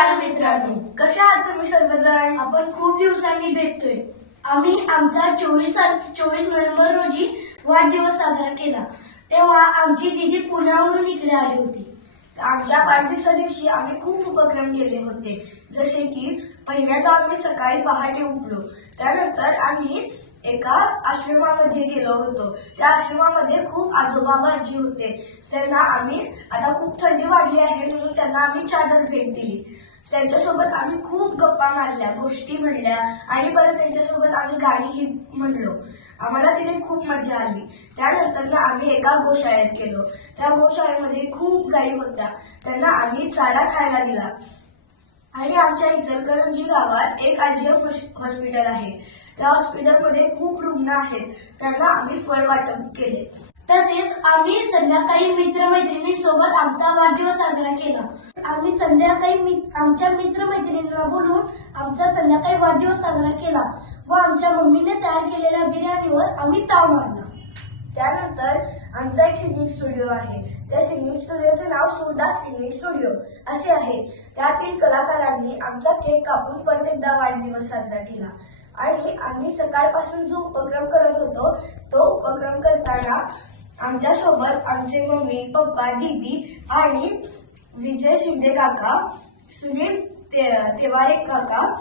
नमस्कार मित्रांनो. कसे आहात तुम्ही सर्वजण? आपण खूप दिवसांनी भेटतोय. आम्ही आमचा चोवीस चोवीस नोव्हेंबर रोजी वाढदिवस साजरा केला. तेव्हा आमची दिदी पुण्यावरून इकडे आली होती. आमच्या वाढदिवसा दिवशी आम्ही खूप उपक्रम केले होते. जसे की पहिल्यांदा आम्ही सकाळी पहाटे उठलो. त्यानंतर आम्ही एका आश्रमामध्ये गेलो होतो. त्या आश्रमामध्ये खूप आजोबा आजी होते. त्यांना आम्ही आता खूप थंडी वाढली आहे म्हणून त्यांना आम्ही चादर भेट दिली. त्यांच्यासोबत आम्ही खूप गप्पा मारल्या गोष्टी म्हणल्या आणि परत त्यांच्यासोबत आम्ही गाणीही म्हणलो. आम्हाला तिथे खूप मजा आली. त्यानंतर ना आम्ही एका गोशाळेत गेलो. त्या गोशाळेमध्ये खूप गायी होत्या. त्यांना आम्ही चारा खायला दिला. आणि आमच्या इचलकरंजी गावात एक आजीएम हॉस्पिटल आहे. त्या हॉस्पिटलमध्ये खूप रुग्ण आहेत. त्यांना आम्ही फळ वाटप केले. तसेच आम्ही संध्याकाळी मित्रमैत्रिणींसोबत आमचा वाढदिवस साजरा केला. आम्ही संध्याकाळी आमच्या मित्रमैत्रिणींना बोलवून आमचा संध्याकाळी वाढदिवस साजरा केला व आमच्या मम्मीने तयार केलेल्या बिर्याणीवर आम्ही ताव मारला. त्यानंतर आमचा एक सिंगिंग स्टुडिओ आहे. त्या सिंगिंग स्टुडिओचं नाव सुरदास सिंगिंग स्टुडिओ असे आहे. त्यातील कलाकारांनी आमचा केक कापून परत एकदा वाढदिवस साजरा केला. आणि आम्ही सकाळपासून जो उपक्रम करत होतो तो उपक्रम करताना आमच्यासोबत आमचे मम्मी पप्पा दीदी आणि विजय शिंदे काका सुनील ते- तेवारे काका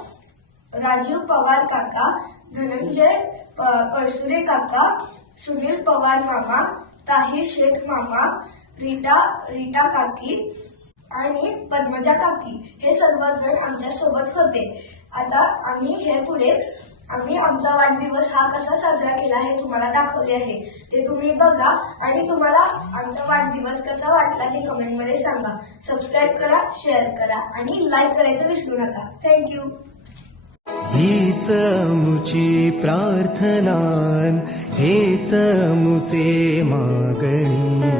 राजीव पवार काका धनंजय प- पळसुरे काका सुनील पवार मामा ताहिर शेख मामा रीटा रीटा काकी आणि पद्मजा काकी हे सर्वजण आमच्यासोबत होते. आता आम्ही हे पुढे आम्ही आमचा वाढदिवस हा कसा साजरा केला हे तुम्हाला दाखवले आहे. ते तुम्ही बघा आणि तुम्हाला आमचा वाढदिवस कसा वाटला ते कमेंटमध्ये सांगा. सबस्क्राईब करा शेअर करा आणि लाईक करायचं विसरू नका. थँक्यू हीच मुची प्रार्थना हेच मुचे मागणी.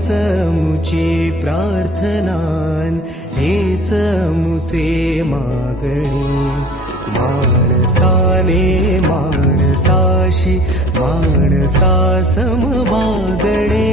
मुची प्रार्थनान हेच मुचे मागणी। माणसाने माणसाशी माणसा समवागणे